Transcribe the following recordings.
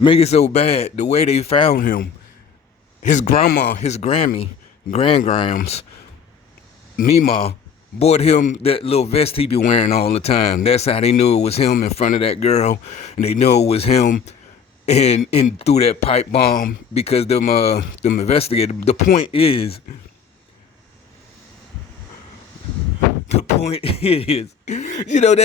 Make it so bad. The way they found him, his grandma, his Grammy, grandgrams, Mima, bought him that little vest he be wearing all the time. That's how they knew it was him in front of that girl, and they knew it was him and through that pipe bomb because them investigators. The point is,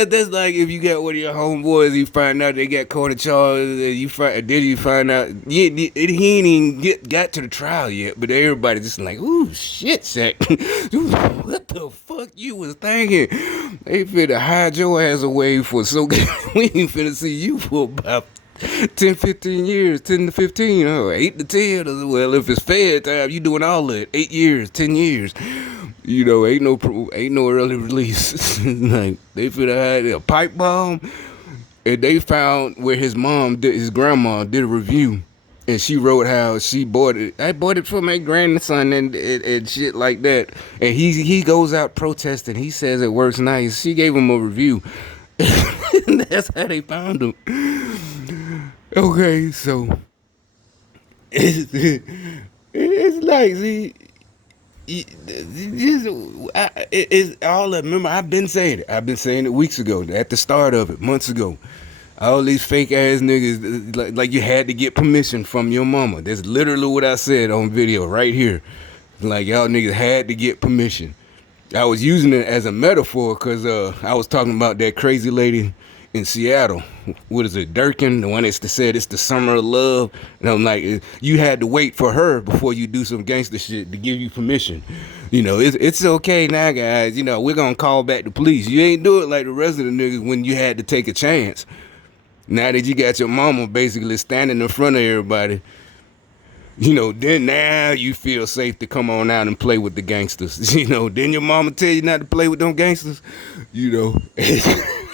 that's like if you got one of your homeboys, you find out they got caught in charge, and you find out he ain't even got to the trial yet, but everybody just like, ooh shit, Shaq, what the fuck you was thinking? They finna hide your ass away for so we ain't finna see you for about 10, 15 years, 10 to 15, 8 to 10. Well, if it's fair time, you doing all that. 8 years, 10 years. Ain't no early release. Like, they finna hide a pipe bomb. And they found where his grandma did a review. And she wrote how she bought it. I bought it for my grandson and shit like that. And he goes out protesting. He says it works nice. She gave him a review. That's how they found him. Okay, so it's like, see, it's all that. Remember, I've been saying it. I've been saying it weeks ago, at the start of it, months ago. All these fake ass niggas, like you had to get permission from your mama. That's literally what I said on video right here. Like, y'all niggas had to get permission. I was using it as a metaphor because I was talking about that crazy lady in Seattle. What is it, Durkin? The one that said it's the summer of love. And I'm like, you had to wait for her before you do some gangster shit to give you permission. It's okay now, guys. We're going to call back the police. You ain't do it like the rest of the niggas when you had to take a chance. Now that you got your mama basically standing in front of everybody, then now you feel safe to come on out and play with the gangsters. Then your mama tell you not to play with them gangsters.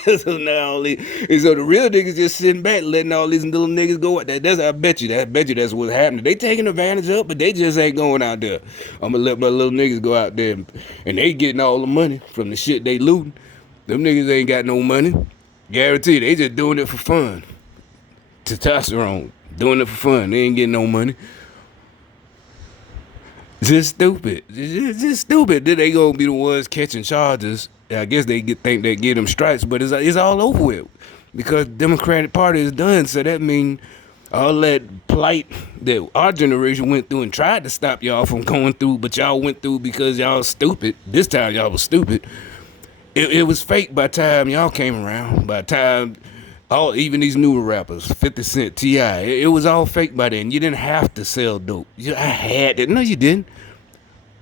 So now so the real niggas just sitting back letting all these little niggas go out there. I bet you that's what's happening. They taking advantage of, but they just ain't going out there. I'm gonna let my little niggas go out there and they getting all the money from the shit they looting. Them niggas ain't got no money. Guarantee they just doing it for fun. Testosterone. Doing it for fun. They ain't getting no money. Just stupid. Just stupid. Then they gonna be the ones catching charges. I guess think they get them stripes, but it's all over with because Democratic Party is done. So that means all that plight that our generation went through and tried to stop y'all from going through, but y'all went through because y'all stupid. This time y'all was stupid. It was fake by the time y'all came around. By the time even these newer rappers, 50 Cent, T.I., it was all fake by then. You didn't have to sell dope. I had it. No, you didn't.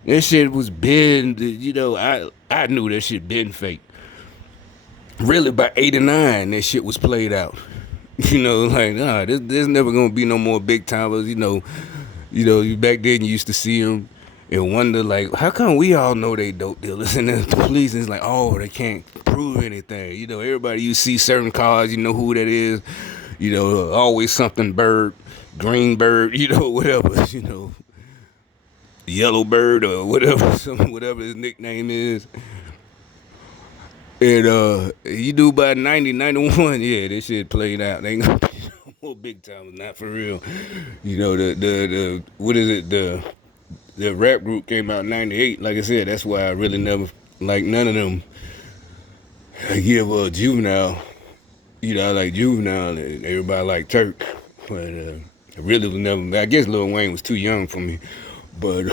That shit was been, I knew that shit been fake. Really, by 89, that shit was played out. Like, nah, there's never gonna be no more big timers. Back then you used to see them and wonder, like, how come we all know they dope dealers? And then the police is like, oh, they can't prove anything. Everybody you see certain cars, you know who that is. Always something bird, green bird, whatever, yellow bird or whatever, whatever his nickname is. And you do by 90, 91, yeah, this shit played out. They ain't gonna be no more big timers, not for real. The what is it, the rap group came out in 98. Like I said, that's why I really never like none of them. I give Juvenile, I like Juvenile and everybody like Turk. But I really was never, I guess Lil Wayne was too young for me. But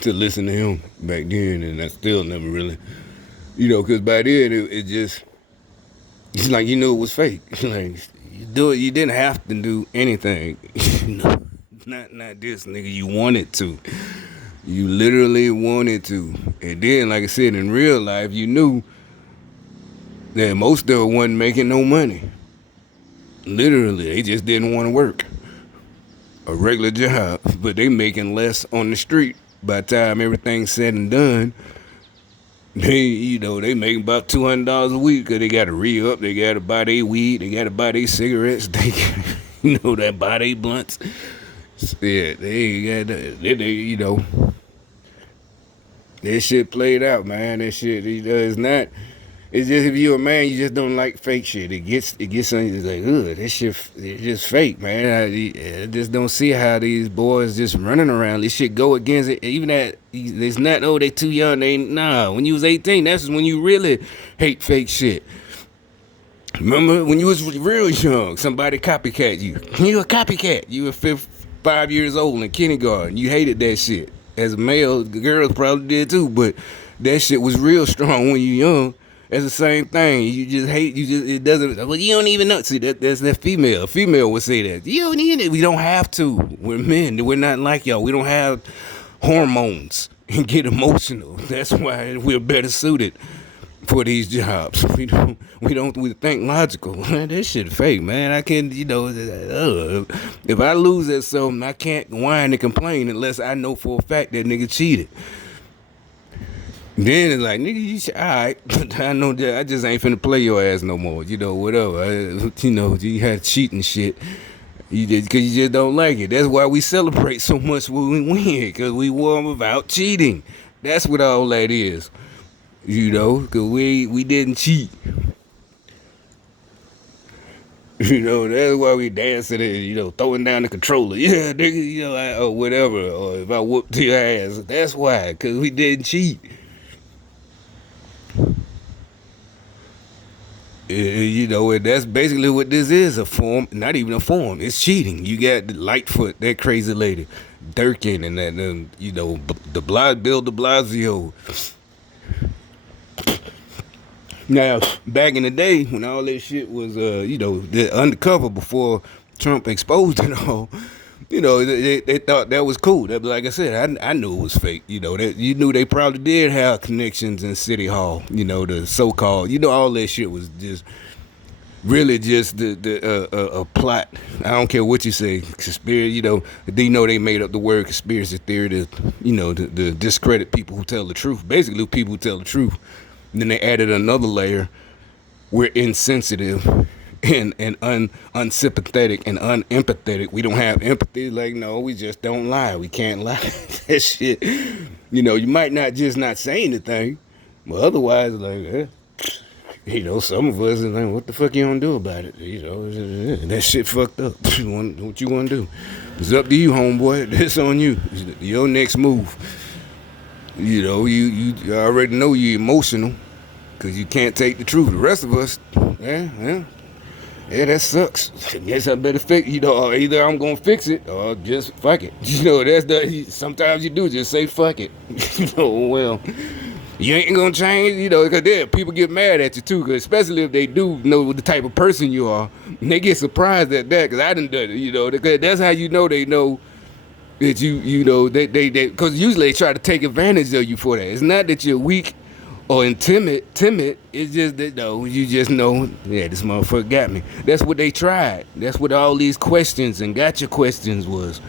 to listen to him back then, and I still never really, because by then it's like you knew it was fake. Like, you didn't have to do anything. Not this, nigga. You wanted to. You literally wanted to. And then, like I said, in real life, you knew that most of them wasn't making no money. Literally, they just didn't want to work a regular job, but they making less on the street. By the time everything's said and done, they make about $200 a week because they got to re-up, they got to buy their weed, they got to buy their cigarettes, they that buy their blunts. Yeah, they got that shit played out, man. That shit, it's not. It's just if you're a man, you just don't like fake shit. It gets on you. It's like, ugh, this shit, it's just fake, man. I just don't see how these boys just running around. This shit go against it. Even that, it's not. Oh, they too young. They nah. When you was 18, that's when you really hate fake shit. Remember when you was real young, somebody copycat you. You a copycat. You were 5 years old in kindergarten. You hated that shit. As a male, the girls probably did too, but that shit was real strong when you young. That's the same thing. You just hate. You just it doesn't. Well, you don't even know. See that's that female. A female would say that. You don't need it. We don't have to. We're men. We're not like y'all. We don't have hormones and get emotional. That's why we're better suited for these jobs. We think logical. Man, that shit fake, man. I can't, if I lose at something, I can't whine and complain unless I know for a fact that nigga cheated. Then it's like, nigga, you should, all right, but I know that I just ain't finna play your ass no more. Whatever. You had cheating shit. Because you just don't like it. That's why we celebrate so much when we win, because we won without cheating. That's what all that is. Because we didn't cheat. That's why we dancing and, throwing down the controller. Yeah, nigga, or whatever. Or if I whooped your ass, that's why, because we didn't cheat. And that's basically what this is, a form, not even a form, it's cheating. You got Lightfoot, that crazy lady, Durkin, and that, Bill de Blasio. Now, back in the day when all that shit was, the undercover before Trump exposed it all, they thought that was cool. That, like I said, I knew it was fake. That you knew they probably did have connections in City Hall. The so-called, all that shit was just really just a plot. I don't care what you say, conspiracy. They made up the word conspiracy theory to discredit people who tell the truth. Basically, people who tell the truth. And then they added another layer. We're insensitive and unsympathetic and unempathetic. We don't have empathy. Like, no, we just don't lie. We can't lie. That shit. You might not just not say anything, but otherwise, like, some of us is like, what the fuck you gonna do about it? That shit fucked up. What you wanna do? It's up to you, homeboy. It's on you. Your next move. You already know you're emotional because you can't take the truth. The rest of us, yeah, that sucks. I guess I better fix. Either I'm gonna fix it or just fuck it. Sometimes you do just say fuck it. Well, you ain't gonna change. Because then people get mad at you too. Cause especially if they do know the type of person you are, and they get surprised at that. Cause I done done it. Because that's how they know. That they because usually they try to take advantage of you for that. It's not that you're weak or timid. It's just that you just know, yeah, this motherfucker got me. That's what they tried. That's what all these questions and gotcha questions was.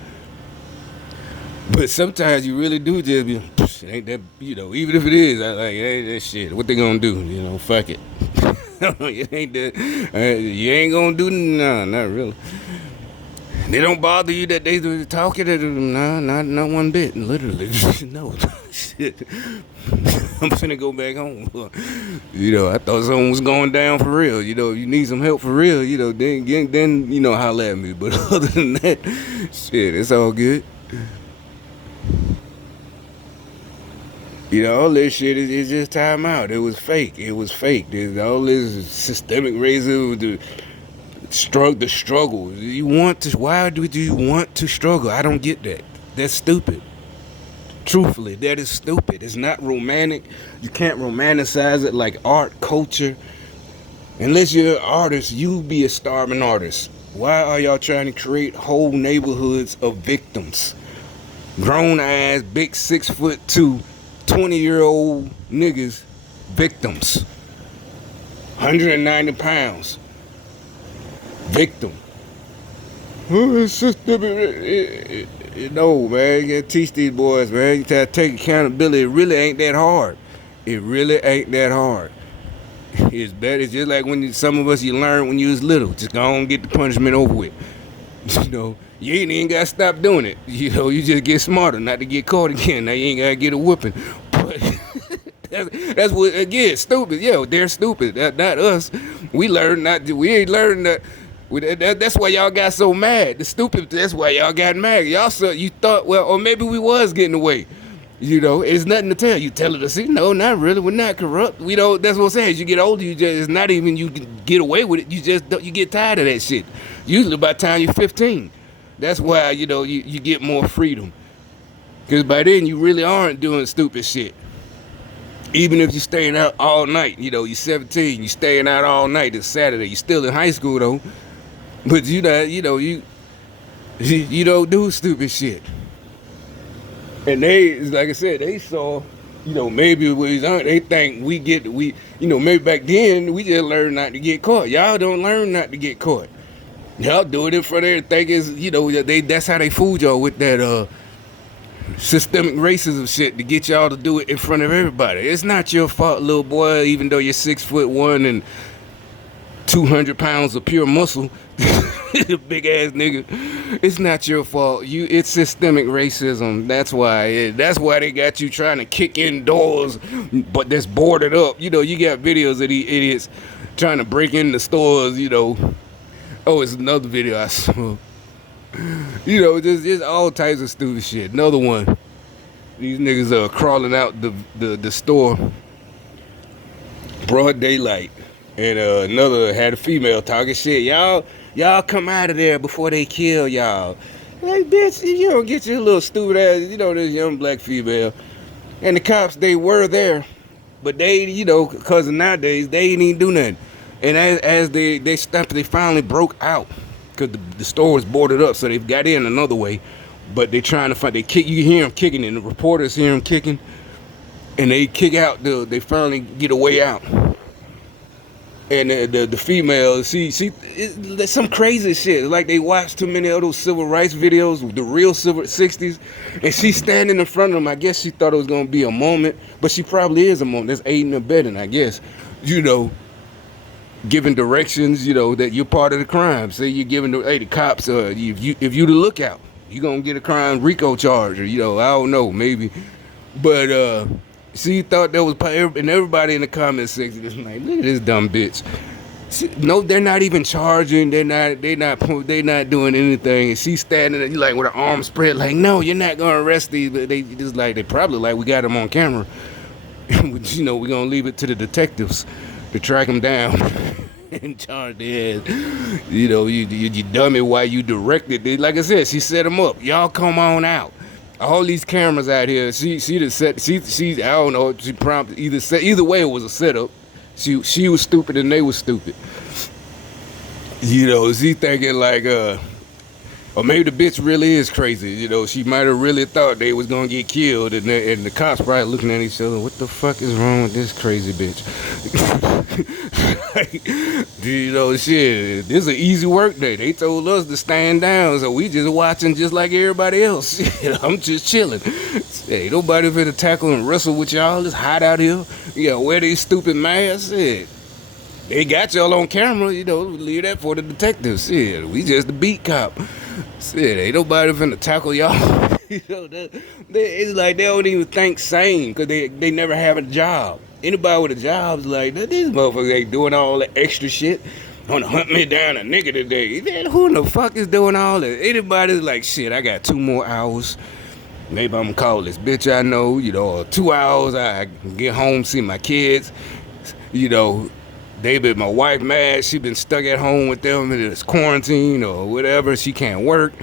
But sometimes you really do just be, ain't that, even if it is, I like, hey, that shit. What they gonna do? Fuck it. It ain't that. You ain't gonna do not really. They don't bother you that they talking to them. Nah, not one bit. Literally, no. Shit. I'm finna go back home. I thought something was going down for real. If you need some help for real, then holler at me. But other than that, shit, it's all good. All this shit is just time out. It was fake. There's all this systemic racism. The struggle. Why do you want to struggle? I don't get that. That's stupid. Truthfully, that is stupid. It's not romantic. You can't romanticize it like art, culture. Unless you're an artist, you be a starving artist. Why are y'all trying to create whole neighborhoods of victims? Grown ass, big 6'2", 20-year-old niggas, victims. 190 pounds. Victim. It's just no, man. You gotta teach these boys, man. You gotta take accountability. It really ain't that hard. It's better. It's just like when some of us you learn when you was little. Just go on and get the punishment over with. You ain't even gotta stop doing it. You just get smarter not to get caught again. Now you ain't gotta get a whooping. But That's what, again, stupid. Yeah, they're stupid. Not us. We learned not to. We ain't learned that. That's why y'all got so mad. The stupid. That's why y'all got mad. Y'all so you thought, well, or maybe we was getting away. You know, it's nothing to tell. You tell it to see. No, not really. We're not corrupt. We don't. That's what I'm saying. As you get older, you just, it's not even you can get away with it. You just don't, you get tired of that shit. Usually by the time you're 15, that's why you get more freedom. Because by then you really aren't doing stupid shit. Even if you're staying out all night, you're 17, you staying out all night. It's Saturday. You're still in high school though, but you not, you don't do stupid shit. And they, like I said, they saw, maybe they think maybe back then we just learned not to get caught. Y'all don't learn not to get caught. Y'all do it in front of everything. That's how they fooled y'all with that systemic racism shit to get y'all to do it in front of everybody. It's not your fault, little boy, even though you're 6'1" and 200 pounds of pure muscle, big ass nigga. It's not your fault. It's systemic racism. That's why they got you trying to kick in doors, but that's boarded up. You got videos of these idiots trying to break into stores. Oh, it's another video I saw. Just all types of stupid shit. Another one. These niggas are crawling out the store, broad daylight, and another had a female talking shit. Y'all come out of there before they kill y'all. Like, bitch, you don't get your little stupid ass. This young black female, and the cops, they were there, but they, because of nowadays they ain't even do nothing. And as they stopped, they finally broke out. Because the store was boarded up, so they've got in another way. But they trying to find, you hear them kicking, and the reporters hear them kicking, and they kick out, they finally get a way out. And the female, it's some crazy shit. It's like they watched too many of those civil rights videos, the real 60s, and she's standing in front of them. I guess she thought it was going to be a moment, but she probably is a moment. That's aiding and abetting, I guess. Giving directions, that you're part of the crime. Say you're giving the cops, if you the lookout, you're gonna get a crime RICO charge, or I don't know, maybe. But she thought that was, and everybody in the comment section is like, look at this dumb bitch. No, they're not even charging. They're not doing anything. And she's standing there, like with her arms spread, like, no, you're not gonna arrest these. But they probably like, we got them on camera. We're gonna leave it to the detectives to track them down and charge their ass. You dummy, why you directed it. Like I said, she set them up. Y'all come on out. All these cameras out here. She just set. She I don't know. She prompted either way. It was a setup. She was stupid and they was stupid. She thinking like or maybe the bitch really is crazy. She might have really thought they was gonna get killed, and the cops probably looking at each other. What the fuck is wrong with this crazy bitch? Shit. This is an easy work day. They told us to stand down, so we just watching just like everybody else. I'm just chilling. Hey, nobody finna tackle and wrestle with y'all. Just hide out here. Wear these stupid masks. Shit. They got y'all on camera. Leave that for the detectives. Shit, we just the beat cop. Shit, ain't nobody finna tackle y'all. It's like they don't even think sane, because they never have a job. Anybody with a job is like, these motherfuckers ain't doing all the extra shit. Wanna hunt me down a nigga today. Man, who in the fuck is doing all that? Anybody's like, shit, I got 2 more hours. Maybe I'm gonna call this bitch I know, 2 hours, I can get home, see my kids. My wife mad, she been stuck at home with them in this quarantine or whatever, she can't work.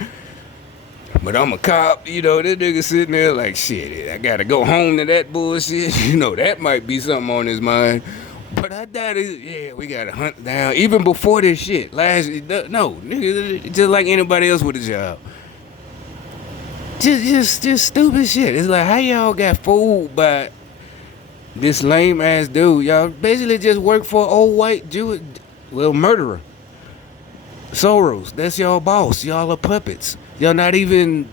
But I'm a cop, this nigga sitting there like, shit, I gotta go home to that bullshit. That might be something on his mind. But I doubt it. Yeah, we gotta hunt down. Even before this shit, nigga, just like anybody else with a job. Just stupid shit. It's like, how y'all got fooled by this lame ass dude? Y'all basically just work for old white Jewish, murderer. Soros, that's y'all boss. Y'all are puppets. Y'all not even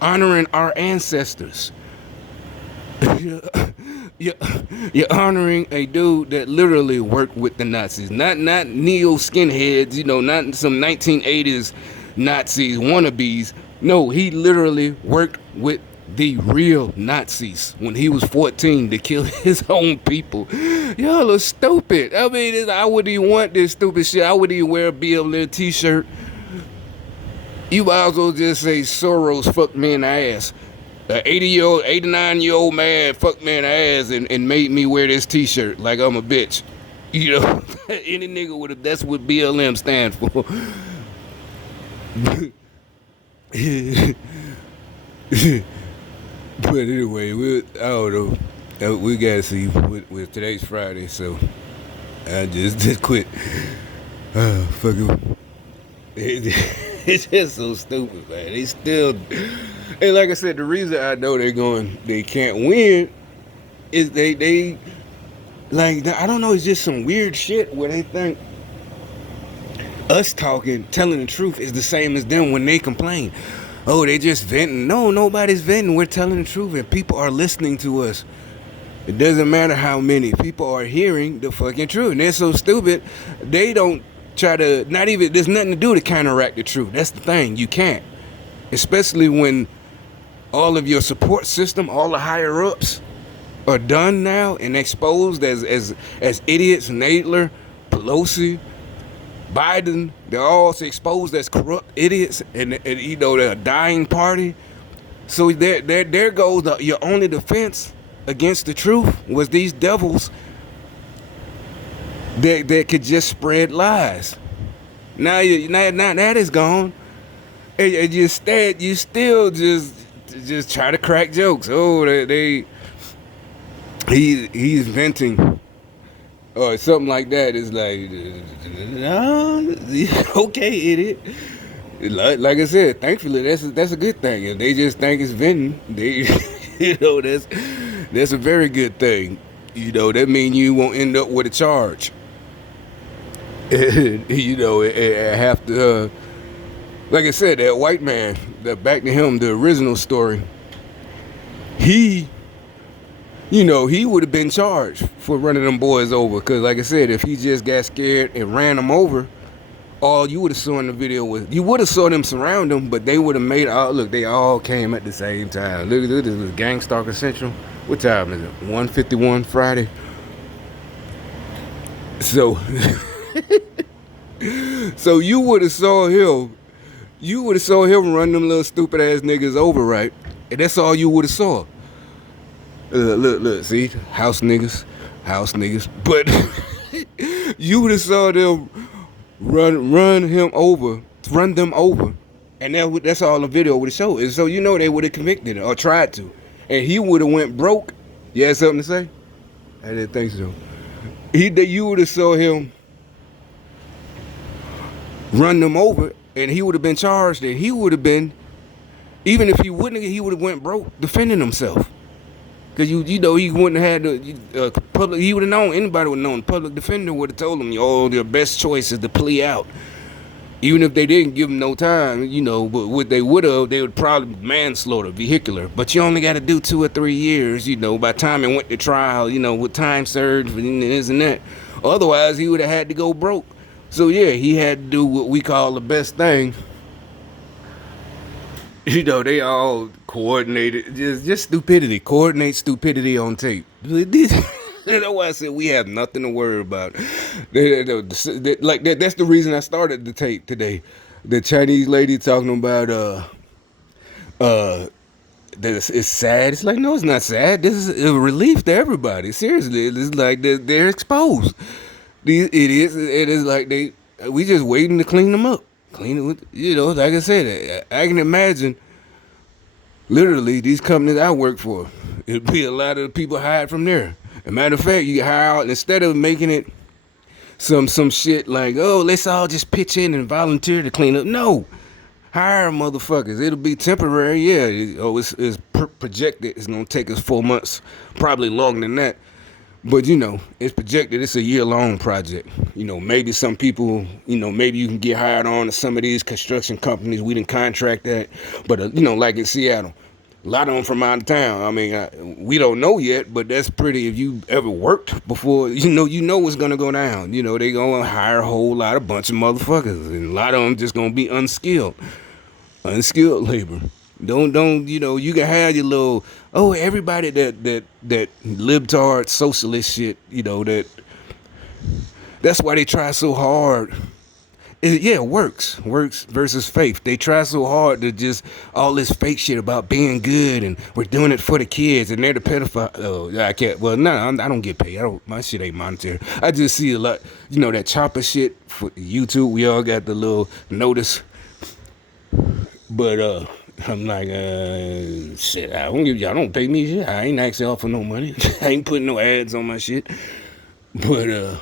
honoring our ancestors. You're honoring a dude that literally worked with the Nazis. Not neo skinheads, not some 1980s Nazis wannabes. No, he literally worked with the real Nazis when he was 14 to kill his own people. Y'all are stupid. I mean, I wouldn't even want this stupid shit. I wouldn't even wear a BLM t-shirt. You might as well just say Soros fucked me in the ass. An 80-year-old, 89-year-old man fucked me in the ass and made me wear this t-shirt like I'm a bitch. You know, any nigga would have, that's what BLM stands for. But anyway, I don't know. We gotta see. With today's Friday, so I just quit. Fuck it. It's just so stupid, man. They still, and like I said, the reason I know they can't win is they like, I don't know. It's just some weird shit where they think us telling the truth is the same as them when they complain. Oh, they just venting. No, nobody's venting. We're telling the truth, and people are listening to us. It doesn't matter how many people are hearing the fucking truth. And they're so stupid, they don't try to, not even, there's nothing to do to counteract the truth. That's the thing. You can't. Especially when all of your support system, all the higher ups are done now and exposed as idiots, Nadler, Pelosi, Biden, they're all exposed as corrupt idiots, and you know, they're a dying party. So there goes your only defense against the truth was these devils that could just spread lies. Now that is gone, and you still just try to crack jokes. Oh, he's venting. Or something like that. Is like, okay, idiot. Like I said, thankfully that's a good thing. If they just think it's venting, you know, that's a very good thing. You know, that means you won't end up with a charge. You know, have to. Like I said, that white man. Back to him, the original story. You know, he would have been charged for running them boys over. Because, like I said, if he just got scared and ran them over, all you would have saw in the video was, you would have saw them surround them, but they would have made, look, they all came at the same time. Look at this is Gang Stalker Central. What time is it? 1:51 Friday. So, so you would have saw him. You would have saw him run them little stupid ass niggas over, right? And that's all you would have saw. Look, see, house niggas, but you would have saw them run them over, and that's all the video would have showed. And so you know they would have convicted him or tried to, and he would have went broke. You had something to say? I didn't think so. You would have saw him run them over, and he would have been charged, and he would have been, even if he wouldn't, he would have went broke defending himself. Because you know, he wouldn't have had the public, he would have known, anybody would have known, the public defender would have told him, oh, their best choice is to plea out. Even if they didn't give him no time, you know, but what they would probably manslaughter, vehicular. But you only got to do 2 or 3 years, you know, by the time it went to trial, you know, with time served and this and that. Otherwise, he would have had to go broke. So, yeah, he had to do what we call the best thing. You know, they all coordinated, just stupidity. Coordinate stupidity on tape. That's why I said we have nothing to worry about. Like that's the reason I started the tape today. The Chinese lady talking about that it's sad. It's like, no, it's not sad. This is a relief to everybody. Seriously, it's like they're exposed. These idiots. It is like we just waiting to clean them up. Clean it with, you know, like I said, I can imagine literally these companies I work for, it'd be a lot of people hired from there. As a matter of fact, you hire out, instead of making it some shit like, oh, let's all just pitch in and volunteer to clean up. No, hire motherfuckers. It'll be temporary, yeah. It's projected it's gonna take us 4 months, probably longer than that. But, you know, it's projected it's a year-long project. You know, maybe some people, you know, maybe you can get hired on to some of these construction companies. We didn't contract that. But, you know, like in Seattle, a lot of them from out of town. I mean, we don't know yet, but that's pretty. If you ever worked before, you know what's going to go down. You know, they going to hire a whole bunch of motherfuckers. And a lot of them just going to be unskilled labor. Don't you can have your little everybody that libtard socialist shit, that's why they try so hard. Yeah, works versus faith. They try so hard to just all this fake shit about being good and we're doing it for the kids and they're the pedophile. Oh, I can't. Well, no, I don't get paid. I don't. My shit ain't monetary. I just see a lot. That chopper shit for YouTube. We all got the little notice, but I'm like, shit. I don't give y'all. Don't pay me shit. I ain't asking y'all for no money. I ain't putting no ads on my shit. But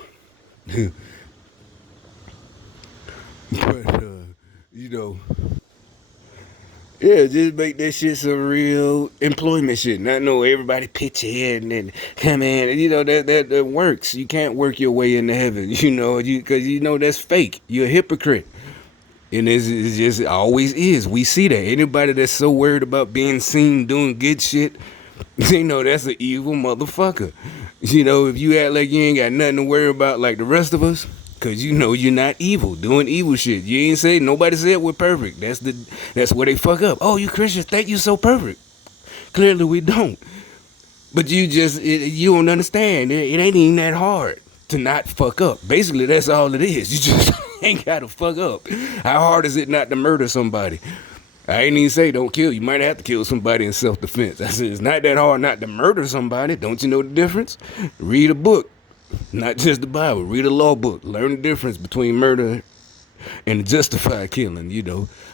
but you know. Yeah, just make that shit some real employment shit. Not know everybody pitch in and then come in. That works. You can't work your way into heaven. Because that's fake. You're a hypocrite. And it's just always is. We see that. Anybody that's so worried about being seen doing good shit, that's an evil motherfucker. If you act like you ain't got nothing to worry about like the rest of us, cause you're not evil, doing evil shit. You ain't say nobody said we're perfect. That's where they fuck up. Oh, you Christians think you so perfect. Clearly we don't. But you don't understand. It ain't even that hard to not fuck up. Basically, that's all it is. You just ain't gotta fuck up. How hard is it not to murder somebody? I ain't even say don't kill. You might have to kill somebody in self-defense. I said it's not that hard not to murder somebody. Don't you know the difference? Read a book, not just the Bible. Read a law book. Learn the difference between murder and justified killing.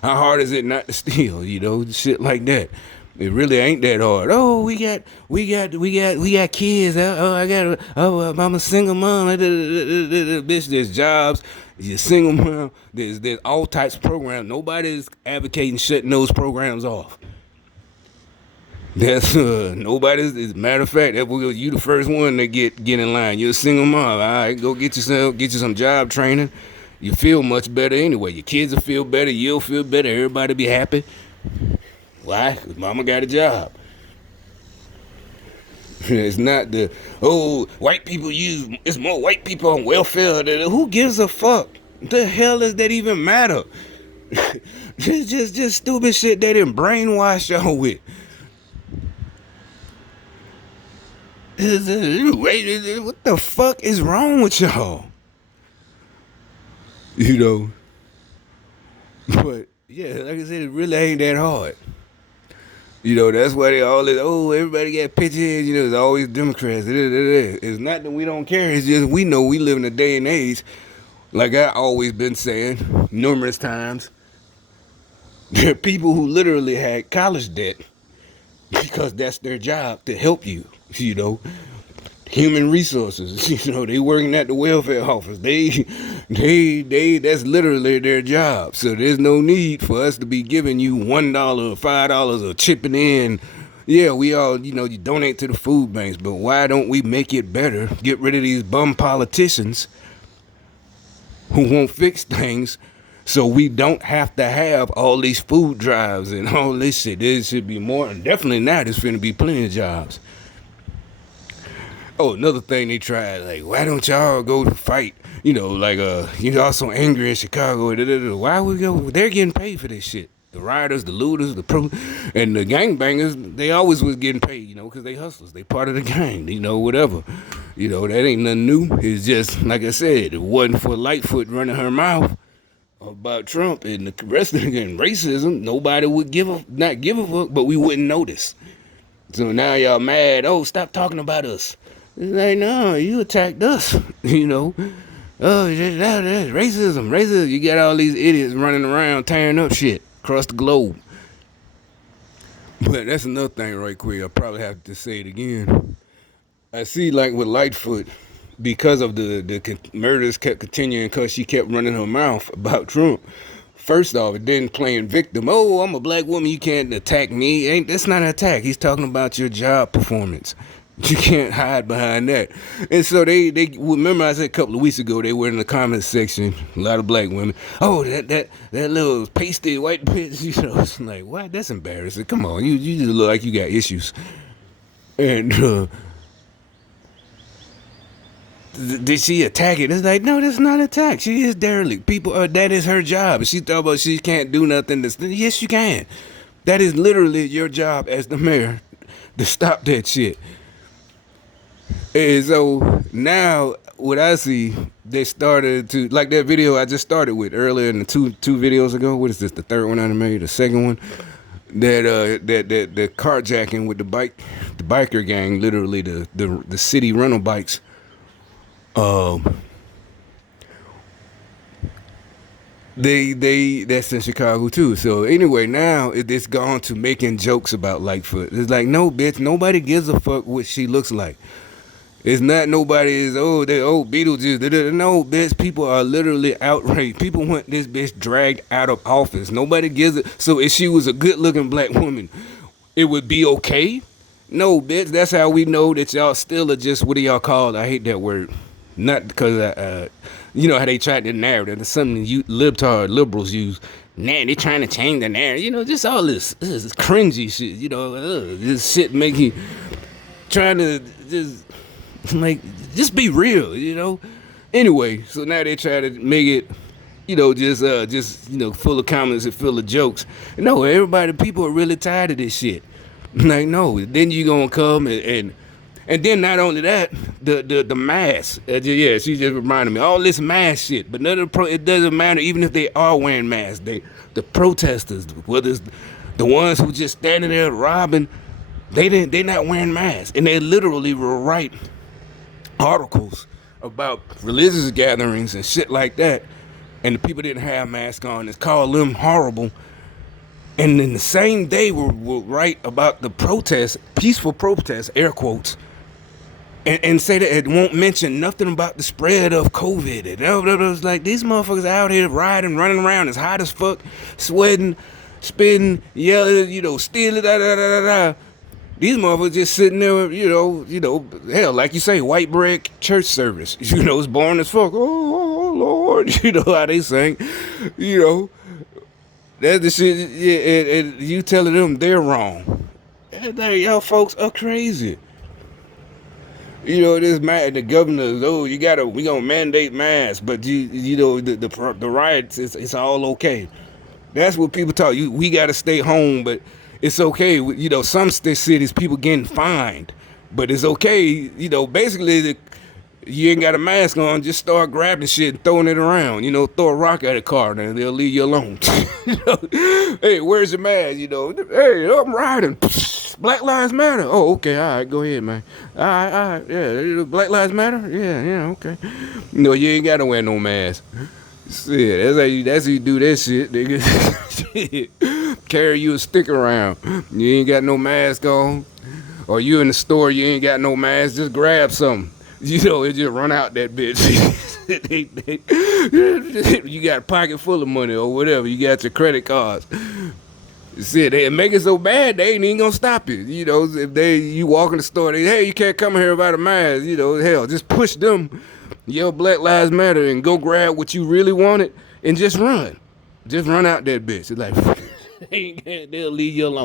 How hard is it not to steal? Shit like that. It really ain't that hard. Oh, we got kids. I'm a single mom. Bitch, there's jobs. You're a single mom. There's all types of programs. Nobody's advocating shutting those programs off. That's nobody's. As a matter of fact, you the first one to get in line. You're a single mom. All right, go get you some job training. You feel much better anyway. Your kids will feel better. You'll feel better. Everybody be happy. Why? Because mama got a job. It's not white people it's more white people on welfare. Who gives a fuck? The hell does that even matter? just stupid shit they didn't brainwash y'all with. What the fuck is wrong with y'all? But yeah, like I said, it really ain't that hard. That's why they all everybody got pictures, it's always Democrats. It's not that we don't care, it's just we know we live in a day and age, like I always been saying numerous times. There are people who literally had college debt because that's their job to help you, human resources. They working at the welfare office. They that's literally their job. So there's no need for us to be giving you $1 or $5 or chipping in. Yeah, we all, you donate to the food banks, but why don't we make it better? Get rid of these bum politicians who won't fix things, so we don't have to have all these food drives and all this shit. There should be more, and definitely now there's finna be plenty of jobs. Oh, another thing they tried, like, why don't y'all go to fight? You're also angry in Chicago. Why would we go? They're getting paid for this shit. The rioters, the looters, and the gangbangers, they always was getting paid, because they hustlers. They part of the gang, whatever. That ain't nothing new. It's just, like I said, if it wasn't for Lightfoot running her mouth about Trump and the rest of the racism, nobody would not give a fuck, but we wouldn't notice. So now y'all mad. Oh, stop talking about us. It's like, no, you attacked us, Oh, that's racism. You got all these idiots running around tearing up shit across the globe. But that's another thing right quick. I probably have to say it again. I see, like, with Lightfoot, because of the murders kept continuing because she kept running her mouth about Trump. First off, it didn't playing victim. Oh, I'm a black woman. You can't attack me. That's not an attack. He's talking about your job performance. You can't hide behind that. And so they remember I said a couple of weeks ago they were in the comments section, a lot of black women. Oh, that little pasty white bitch, It's like, what? That's embarrassing. Come on, you just look like you got issues. And did she attack it? It's like, no, that's not an attack. She is derelict. People, that is her job. She thought about she can't do nothing. Yes, you can. That is literally your job as the mayor to stop that shit. And so now what I see, they started to like that video I just started with earlier in the two videos ago. What is this? The third one I made, the second one. That the carjacking with the biker gang, literally the city rental bikes. Um, they that's in Chicago too. So anyway, now it's gone to making jokes about Lightfoot. It's like, no, bitch, nobody gives a fuck what she looks like. It's not nobody is Beetlejuice. No, bitch, people are literally outraged. People want this bitch dragged out of office. Nobody gives it. So if she was a good looking black woman, it would be okay. No, bitch, that's how we know that y'all still are just, what do y'all call it? I hate that word. Not because you know how they tried the narrative. That's something you liberals use. Man, they trying to change the narrative. You know, just all this cringy shit. You know, this shit make you trying to like just be real. You know. Anyway, so now they try to make it, you know, just you know, full of comments and full of jokes. No, people are really tired of this shit. Like, no, then you gonna come and then not only that, the mask. Yeah, she just reminded me all this mask shit. But none of it doesn't matter even if they are wearing masks. The protesters, whether it's the ones who just standing there robbing, they not wearing masks, and they literally will write articles about religious gatherings and shit like that, and the people didn't have masks on. It's called them horrible. And then the same day we'll write about the protests, peaceful protests, air quotes, and say that it won't mention nothing about the spread of COVID. And it was like, these motherfuckers out here riding, running around as hot as fuck, sweating, spitting, yelling, you know, stealing, da da da da da. These motherfuckers just sitting there, you know, hell, like you say, white bread church service. You know, it's boring as fuck. Oh Lord, you know how they sing, you know. That's the shit, yeah, and you telling them they're wrong. And y'all folks are crazy. You know, the governors, we gonna mandate masks, but you know, the riots, it's all okay. That's what people talk. We gotta stay home, but it's okay. You know, some cities people getting fined, but it's okay. You know, basically you ain't got a mask on, just start grabbing shit and throwing it around. You know, throw a rock at a car and they'll leave you alone. You know? Hey, where's your mask? You know, hey, I'm riding. Black Lives Matter. Oh, okay, all right, go ahead, man. All right, yeah. Black Lives Matter? Yeah, okay. You know, you ain't got to wear no mask. Shit, that's how you do that shit, nigga. Shit. Carry you a stick around. You ain't got no mask on. Or you in the store, you ain't got no mask, just grab something. You know, it just run out that bitch. You got a pocket full of money or whatever. You got your credit cards. Shit, they make it so bad they ain't even gonna stop you. You know, if you walk in the store, hey, you can't come here without a mask. You know, hell, just push them, yell Black Lives Matter, and go grab what you really wanted and just run. Just run out that bitch. It's like they'll leave you alone.